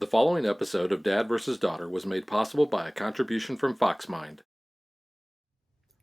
The following episode of Dad vs. Daughter was made possible by a contribution from Foxmind.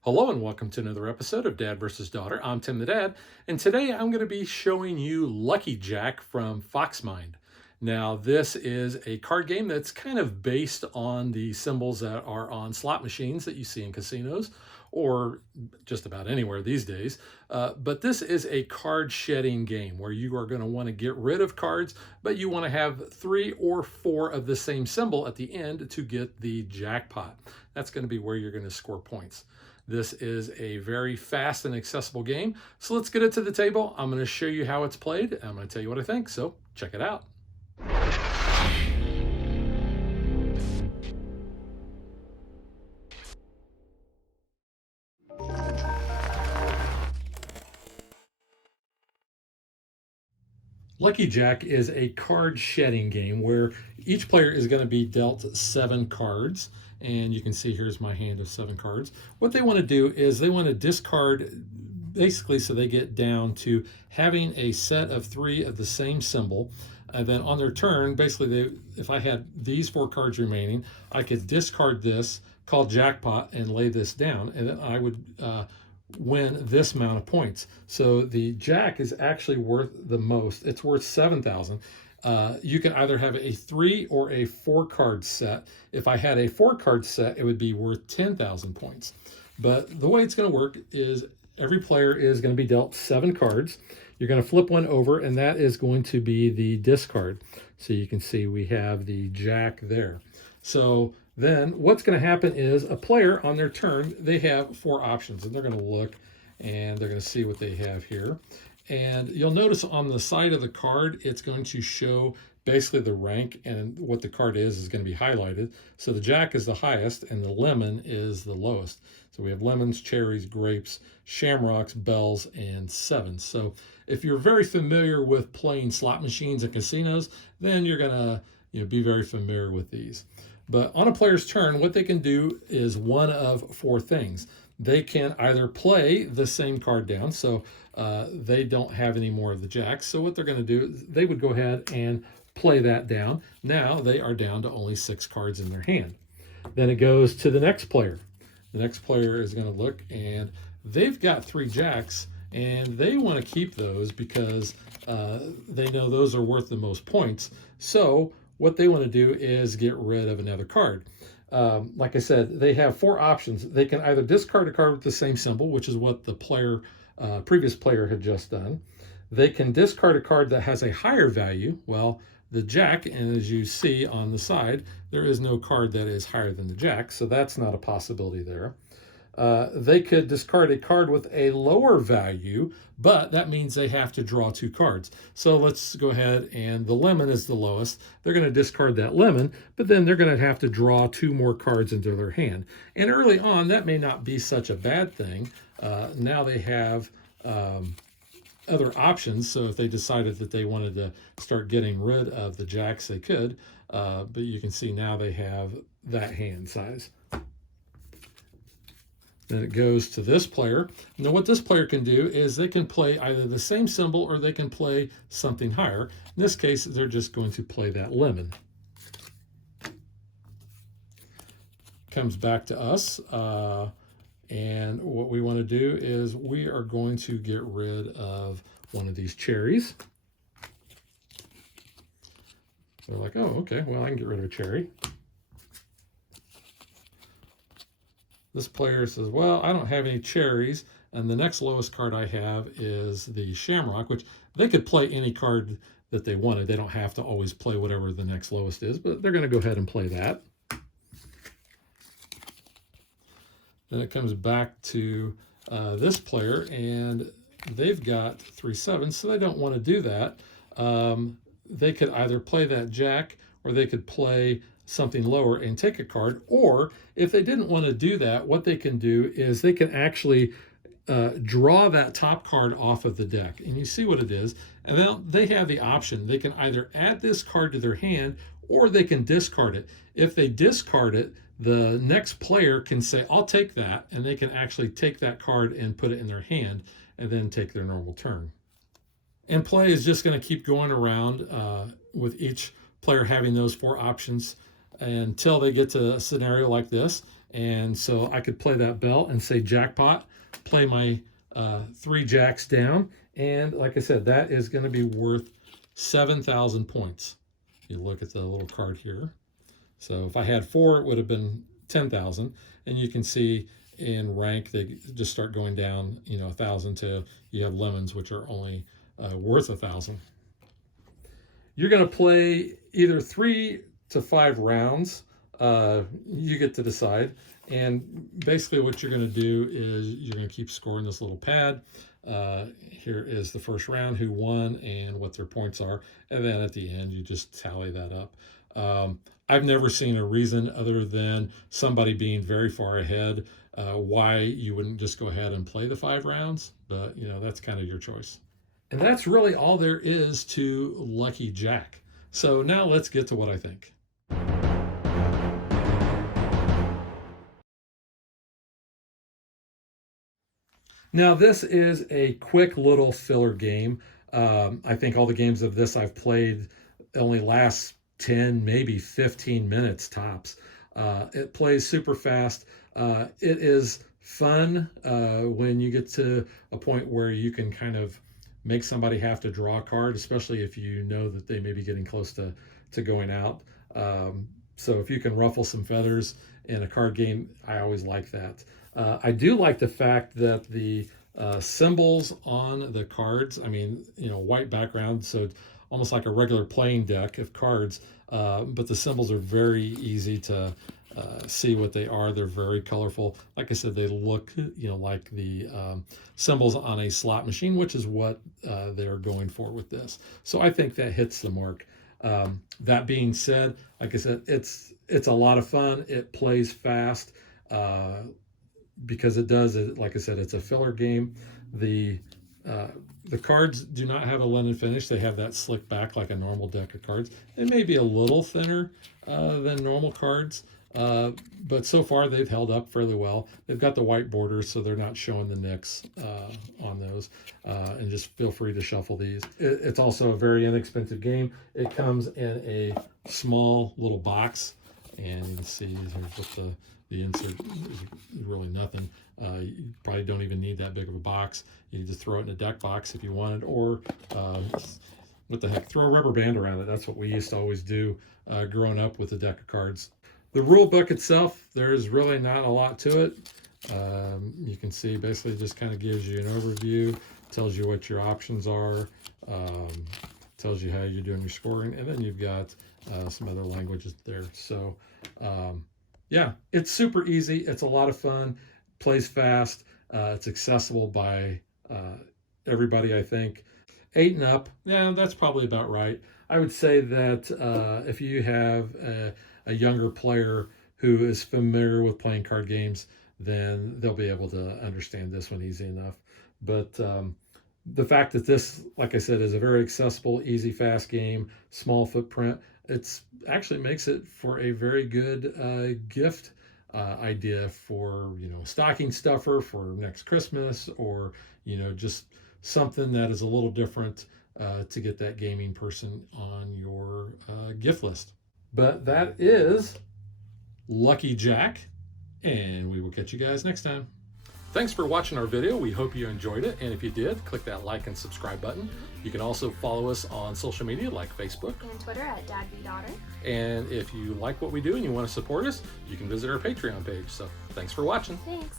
Hello and welcome to another episode of Dad vs. Daughter. I'm Tim the Dad, and today I'm going to be showing you Lucky Jack from Foxmind. Now, this is a card game that's kind of based on the symbols that are on slot machines that you see in casinos or just about anywhere these days. But this is a card shedding game where you are going to want to get rid of cards, but you want to have 3 or 4 of the same symbol at the end to get the jackpot. That's going to be where you're going to score points. This is a very fast and accessible game. So let's get it to the table. I'm going to show you how it's played. And I'm going to tell you what I think. So check it out. Lucky Jack is a card shedding game where each player is going to be dealt 7 cards. And you can see here's my hand of 7 cards. What they want to do is they want to discard basically so they get down to having a set of 3 of the same symbol. And then on their turn, basically, if I had these 4 cards remaining, I could discard this, call jackpot, and lay this down. And then I would win this amount of points. So the jack is actually worth the most. It's worth 7,000. You can either have a 3 or a 4 card set. If I had a 4 card set, it would be worth 10,000 points. But the way it's going to work is every player is going to be dealt 7 cards. You're going to flip one over, and that is going to be the discard. So you can see we have the jack there. So then what's going to happen is a player on their turn, they have 4 options, and they're going to look and they're going to see what they have here. And you'll notice on the side of the card, it's going to show basically the rank, and what the card is going to be highlighted. So the jack is the highest and the lemon is the lowest. So we have lemons, cherries, grapes, shamrocks, bells, and sevens. So if you're very familiar with playing slot machines and casinos, then you're going to be very familiar with these. But on a player's turn, what they can do is one of 4 things. They can either play the same card down, so they don't have any more of the jacks. So what they're going to do, they would go ahead and play that down. Now they are down to only 6 cards in their hand. Then it goes to the next player. The next player is going to look, and they've got 3 jacks, and they want to keep those because they know those are worth the most points. So what they want to do is get rid of another card. Like I said, they have 4 options. They can either discard a card with the same symbol, which is what the previous player had just done. They can discard a card that has a higher value. Well, the jack, and as you see on the side, there is no card that is higher than the jack, so that's not a possibility there. They could discard a card with a lower value, but that means they have to draw 2 cards. So let's go ahead, and the lemon is the lowest. They're going to discard that lemon, but then they're going to have to draw 2 more cards into their hand. And early on, that may not be such a bad thing. Now they have other options, so if they decided that they wanted to start getting rid of the jacks, they could. But you can see now they have that hand size. Then it goes to this player. Now what this player can do is they can play either the same symbol or they can play something higher. In this case, they're just going to play that lemon. Comes back to us. And what we want to do is we are going to get rid of one of these cherries. They're like, oh, okay, well, I can get rid of a cherry. This player says, well, I don't have any cherries, and the next lowest card I have is the shamrock, which they could play any card that they wanted. They don't have to always play whatever the next lowest is, but they're going to go ahead and play that. Then it comes back to this player, and they've got 3 sevens, so they don't want to do that. They could either play that jack, or they could play something lower and take a card, or if they didn't want to do that, what they can do is they can actually draw that top card off of the deck, and you see what it is, and then they have the option. They can either add this card to their hand, or they can discard it. If they discard it, the next player can say, I'll take that, and they can actually take that card and put it in their hand and then take their normal turn. And play is just going to keep going around with each player having those 4 options until they get to a scenario like this. And so I could play that bell and say jackpot, play my 3 jacks down, and like I said, that is going to be worth 7,000 points. You look at the little card here. So if I had 4, it would have been 10,000, and you can see in rank they just start going down, 1,000 to you have lemons, which are only worth 1,000. You're going to play either 3 to 5 rounds. You get to decide. And basically what you're going to do is you're going to keep scoring this little pad. Here is the first round, who won and what their points are. And then at the end, you just tally that up. I've never seen a reason other than somebody being very far ahead why you wouldn't just go ahead and play the 5 rounds. But, that's kind of your choice. And that's really all there is to Lucky Jack. So now let's get to what I think. Now this is a quick little filler game. I think all the games of this I've played only last 10, maybe 15 minutes tops. It plays super fast. It is fun when you get to a point where you can kind of make somebody have to draw a card, especially if you know that they may be getting close to going out. So if you can ruffle some feathers in a card game, I always like that. I do like the fact that the symbols on the cards, white background, so it's almost like a regular playing deck of cards, but the symbols are very easy to see what they are. They're very colorful. Like I said, they look, like the symbols on a slot machine, which is what they're going for with this. So I think that hits the mark. That being said, like I said, it's a lot of fun. It plays fast because it does. Like I said, it's a filler game. The cards do not have a linen finish. They have that slick back like a normal deck of cards. They may be a little thinner than normal cards, but so far they've held up fairly well. They've got the white borders, so they're not showing the nicks on those. And just feel free to shuffle these. It's also a very inexpensive game. It comes in a small little box, and you can see here's what the insert is really nothing. You probably don't even need that big of a box. You need to throw it in a deck box if you wanted, or what the heck, throw a rubber band around it. That's what we used to always do growing up with a deck of cards. The rule book itself, there's really not a lot to it. You can see basically just kind of gives you an overview, tells you what your options are, tells you how you're doing your scoring, and then you've got some other languages there. So yeah, it's super easy. It's a lot of fun, plays fast. It's accessible by everybody, I think. 8 and up, yeah, that's probably about right. I would say that if you have a younger player who is familiar with playing card games, then they'll be able to understand this one easy enough. But the fact that this, like I said, is a very accessible, easy, fast game, small footprint, it's actually makes it for a very good gift idea for, stocking stuffer for next Christmas, or, just something that is a little different to get that gaming person on your gift list. But that is Lucky Jack, and we will catch you guys next time. Thanks for watching our video. We hope you enjoyed it, and if you did, click that like and subscribe button. You can also follow us on social media like Facebook and Twitter at DadBeDaughter. And if you like what we do and you want to support us, you can visit our Patreon page. So thanks for watching. Thanks.